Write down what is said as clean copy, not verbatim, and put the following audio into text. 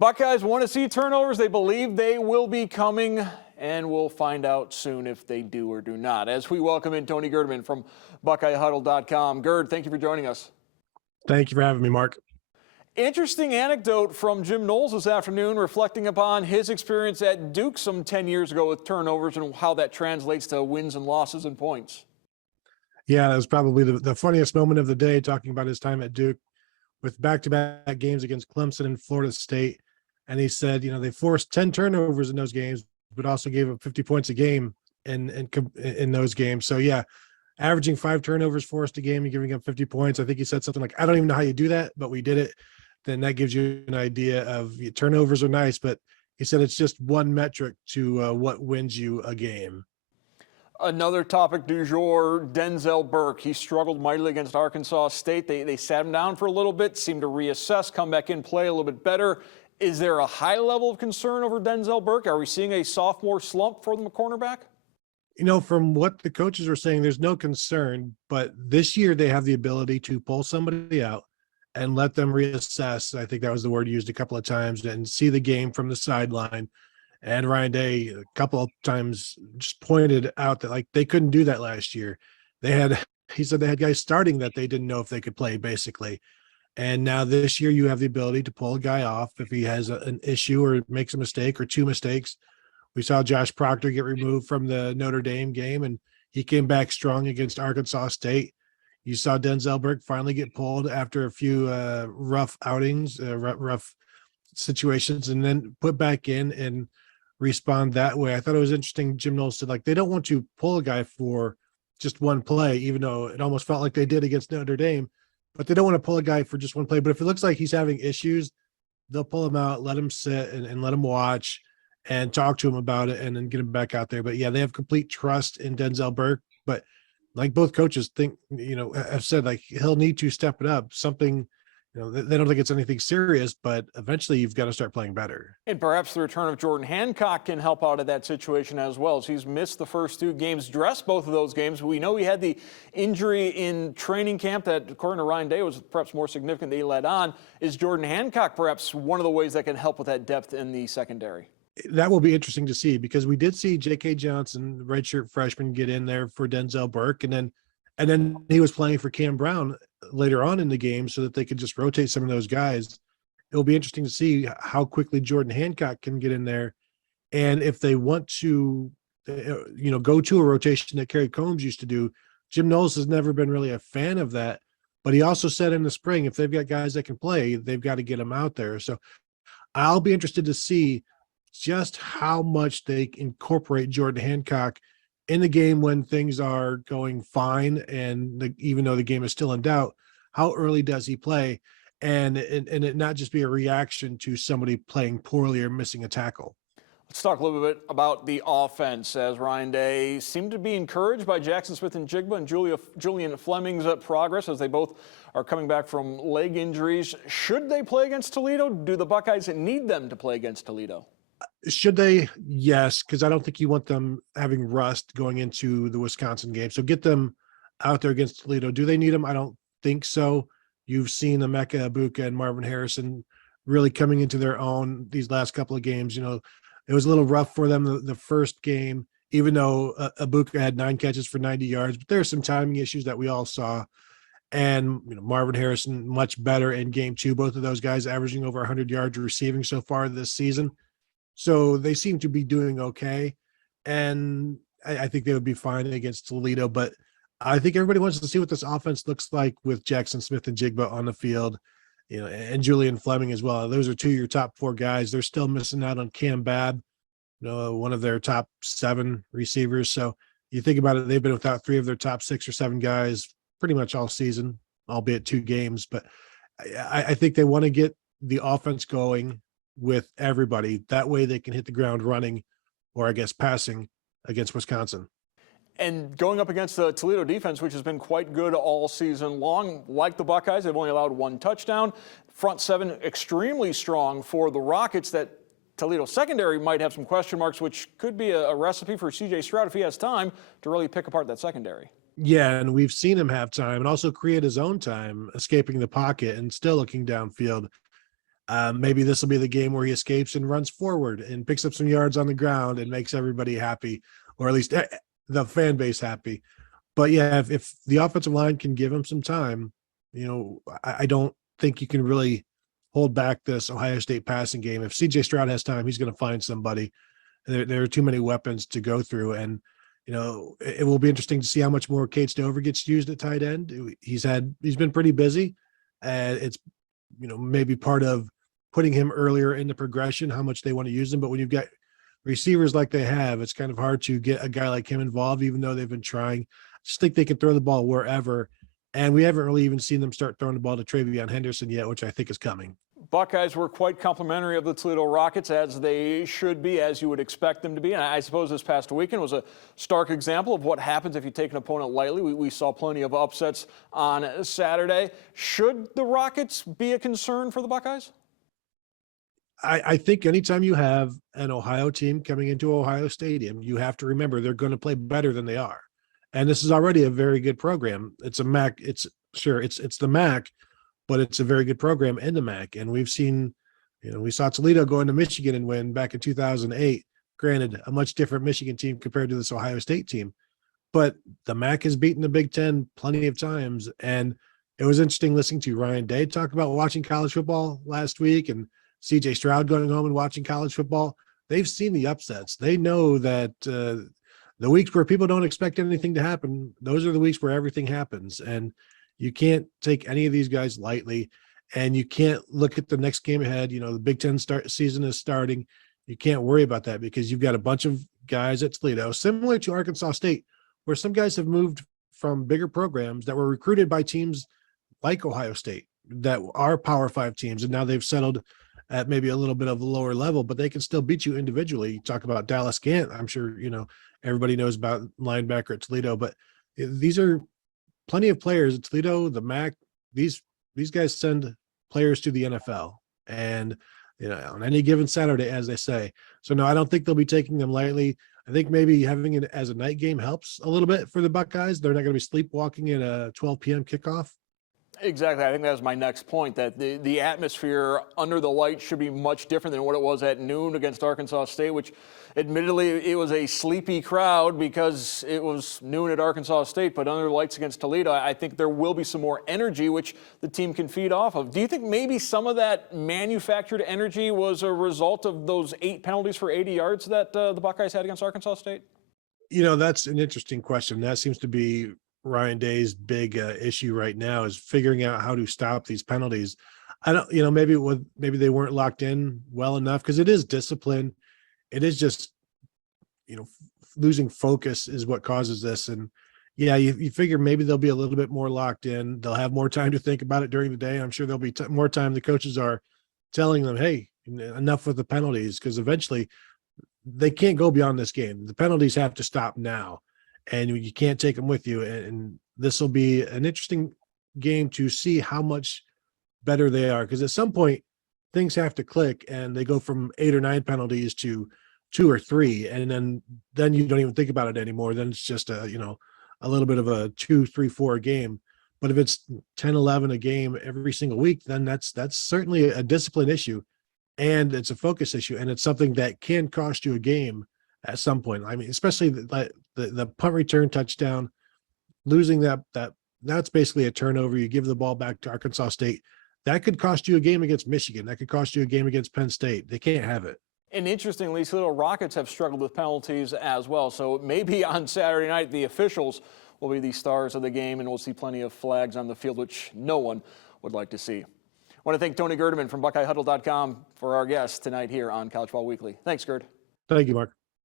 Buckeyes want to see turnovers. They believe they will be coming, and we'll find out soon if they do or do not. As we welcome in Tony Gerdeman from BuckeyeHuddle.com. Gerd, thank you for joining us. Thank you for having me, Mark. Interesting anecdote from Jim Knowles this afternoon, reflecting upon his experience at Duke some 10 years ago with turnovers and how that translates to wins and losses and points. Yeah, that was probably the funniest moment of the day, talking about his time at Duke with back-to-back games against Clemson and Florida State. And he said, they forced 10 turnovers in those games, but also gave up 50 points a game in those games. So, yeah, averaging 5 turnovers forced a game and giving up 50 points. I think he said something like, I don't even know how you do that, but we did it. Then that gives you an idea of turnovers are nice, but he said it's just one metric to what wins you a game. Another topic du jour, Denzel Burke. He struggled mightily against Arkansas State. They sat him down for a little bit, seemed to reassess, come back in, play a little bit better. Is there a high level of concern over Denzel Burke? Are we seeing a sophomore slump for the cornerback? From what the coaches are saying, there's no concern, but this year they have the ability to pull somebody out and let them reassess. I think that was the word used a couple of times, and see the game from the sideline. And Ryan Day a couple of times just pointed out that they couldn't do that last year. He said they had guys starting that they didn't know if they could play, basically. And now this year you have the ability to pull a guy off if he has an issue or makes a mistake or 2 mistakes. We saw Josh Proctor get removed from the Notre Dame game, and he came back strong against Arkansas State. You saw Denzel Burke finally get pulled after a few rough outings, rough situations, and then put back in and respond that way. I thought it was interesting. Jim Knowles said, they don't want to pull a guy for just one play, even though it almost felt like they did against Notre Dame, but they don't want to pull a guy for just one play. But if it looks like he's having issues, they'll pull him out, let him sit and let him watch and talk to him about it and then get him back out there. But yeah, they have complete trust in Denzel Burke, but both coaches think, have said he'll need to step it up. Something, they don't think it's anything serious, but eventually you've got to start playing better. And perhaps the return of Jordan Hancock can help out of that situation as well, as he's missed the first 2 games, dressed both of those games. We know he had the injury in training camp that, according to Ryan Day, was perhaps more significant than he led on. Is Jordan Hancock perhaps one of the ways that can help with that depth in the secondary? That will be interesting to see, because we did see J.K. Johnson, redshirt freshman, get in there for Denzel Burke, and then he was playing for Cam Brown later on in the game so that they could just rotate some of those guys. It'll be interesting to see how quickly Jordan Hancock can get in there, and if they want to, go to a rotation that Kerry Combs used to do. Jim Knowles has never been really a fan of that, but he also said in the spring, if they've got guys that can play, they've got to get them out there. So I'll be interested to see just how much they incorporate Jordan Hancock in the game when things are going fine, and even though the game is still in doubt, how early does he play, and it not just be a reaction to somebody playing poorly or missing a tackle. Let's talk a little bit about the offense, as Ryan Day seemed to be encouraged by Jackson Smith-Njigba and Julian Fleming's progress, as they both are coming back from leg injuries. Should they play against Toledo? Do the Buckeyes need them to play against Toledo? Should they? Yes, because I don't think you want them having rust going into the Wisconsin game. So get them out there against Toledo. Do they need them? I don't think so. You've seen Emeka Egbuka and Marvin Harrison really coming into their own these last couple of games. It was a little rough for them the first game, even though Egbuka had 9 catches for 90 yards. But there are some timing issues that we all saw. And Marvin Harrison much better in game 2. Both of those guys averaging over 100 yards receiving so far this season. So they seem to be doing okay, and I think they would be fine against Toledo. But I think everybody wants to see what this offense looks like with Jackson Smith-Njigba on the field, and Julian Fleming as well. Those are 2 of your top 4 guys. They're still missing out on Cam Babb, one of their top 7 receivers. So you think about it, they've been without 3 of their top 6 or 7 guys pretty much all season, albeit 2 games. But I think they want to get the offense going with everybody. That way they can hit the ground running, or I guess passing, against Wisconsin. And going up against the Toledo defense, which has been quite good all season long, like the Buckeyes, they've only allowed 1 touchdown. Front 7 extremely strong for the Rockets. That Toledo secondary might have some question marks, which could be a recipe for C.J. Stroud, if he has time, to really pick apart that secondary. Yeah, and we've seen him have time and also create his own time, escaping the pocket and still looking downfield. Maybe this will be the game where he escapes and runs forward and picks up some yards on the ground and makes everybody happy, or at least the fan base happy. But yeah, if the offensive line can give him some time, I don't think you can really hold back this Ohio State passing game. If CJ Stroud has time, he's going to find somebody. There are too many weapons to go through. And, it will be interesting to see how much more Kate Stover gets used at tight end. He's been pretty busy, and it's, maybe part of putting him earlier in the progression, how much they want to use him. But when you've got receivers like they have, it's kind of hard to get a guy like him involved, even though they've been trying. I just think they can throw the ball wherever. And we haven't really even seen them start throwing the ball to Travion Henderson yet, which I think is coming. Buckeyes were quite complimentary of the Toledo Rockets, as they should be, as you would expect them to be. And I suppose this past weekend was a stark example of what happens if you take an opponent lightly. We saw plenty of upsets on Saturday. Should the Rockets be a concern for the Buckeyes? I think anytime you have an Ohio team coming into Ohio Stadium, you have to remember they're going to play better than they are. And this is already a very good program. It's a MAC. It's the MAC, but it's a very good program in the MAC. And we've seen, we saw Toledo go into Michigan and win back in 2008. Granted, a much different Michigan team compared to this Ohio State team. But the MAC has beaten the Big Ten plenty of times. And it was interesting listening to Ryan Day talk about watching college football last week, and CJ Stroud going home and watching college football. They've seen the upsets. They know that the weeks where people don't expect anything to happen, those are the weeks where everything happens. And you can't take any of these guys lightly, and you can't look at the next game ahead. The Big Ten season is starting. You can't worry about that because you've got a bunch of guys at Toledo, similar to Arkansas State, where some guys have moved from bigger programs that were recruited by teams like Ohio State that are Power 5 teams, and now they've settled at maybe a little bit of a lower level, but they can still beat you individually. You talk about Dallas Gant. I'm sure, everybody knows about linebacker at Toledo, but these are plenty of players at Toledo, the MAC. These guys send players to the NFL, and, on any given Saturday, as they say. So no, I don't think they'll be taking them lightly. I think maybe having it as a night game helps a little bit for the Buckeyes. They're not going to be sleepwalking at a 12 p.m. kickoff. Exactly. I think that was my next point, that the atmosphere under the light should be much different than what it was at noon against Arkansas State, which admittedly it was a sleepy crowd because it was noon at Arkansas State, but under the lights against Toledo, I think there will be some more energy which the team can feed off of. Do you think maybe some of that manufactured energy was a result of those 8 penalties for 80 yards that the Buckeyes had against Arkansas State? That's an interesting question. That seems to be Ryan Day's big issue right now, is figuring out how to stop these penalties. I don't, maybe they weren't locked in well enough, because it is discipline. It is just, losing focus is what causes this. And yeah, you figure maybe they'll be a little bit more locked in. They'll have more time to think about it during the day. I'm sure there'll be more time. The coaches are telling them, hey, enough with the penalties, because eventually they can't go beyond this game. The penalties have to stop now, and you can't take them with you. And this will be an interesting game to see how much better they are, because at some point things have to click and they go from 8 or 9 penalties to 2 or 3. And then you don't even think about it anymore. Then it's just a little bit of a 2, 3, 4 game. But if it's 10, 11 a game every single week, then that's certainly a discipline issue, and it's a focus issue. And it's something that can cost you a game at some point. I mean, especially the punt return touchdown, losing that's basically a turnover. You give the ball back to Arkansas State. That could cost you a game against Michigan. That could cost you a game against Penn State. They can't have it. And interestingly, Toledo Rockets have struggled with penalties as well. So maybe on Saturday night, the officials will be the stars of the game, and we'll see plenty of flags on the field, which no one would like to see. I want to thank Tony Gerdeman from BuckeyeHuddle.com for our guest tonight here on College Ball Weekly. Thanks, Gerd. Thank you, Mark.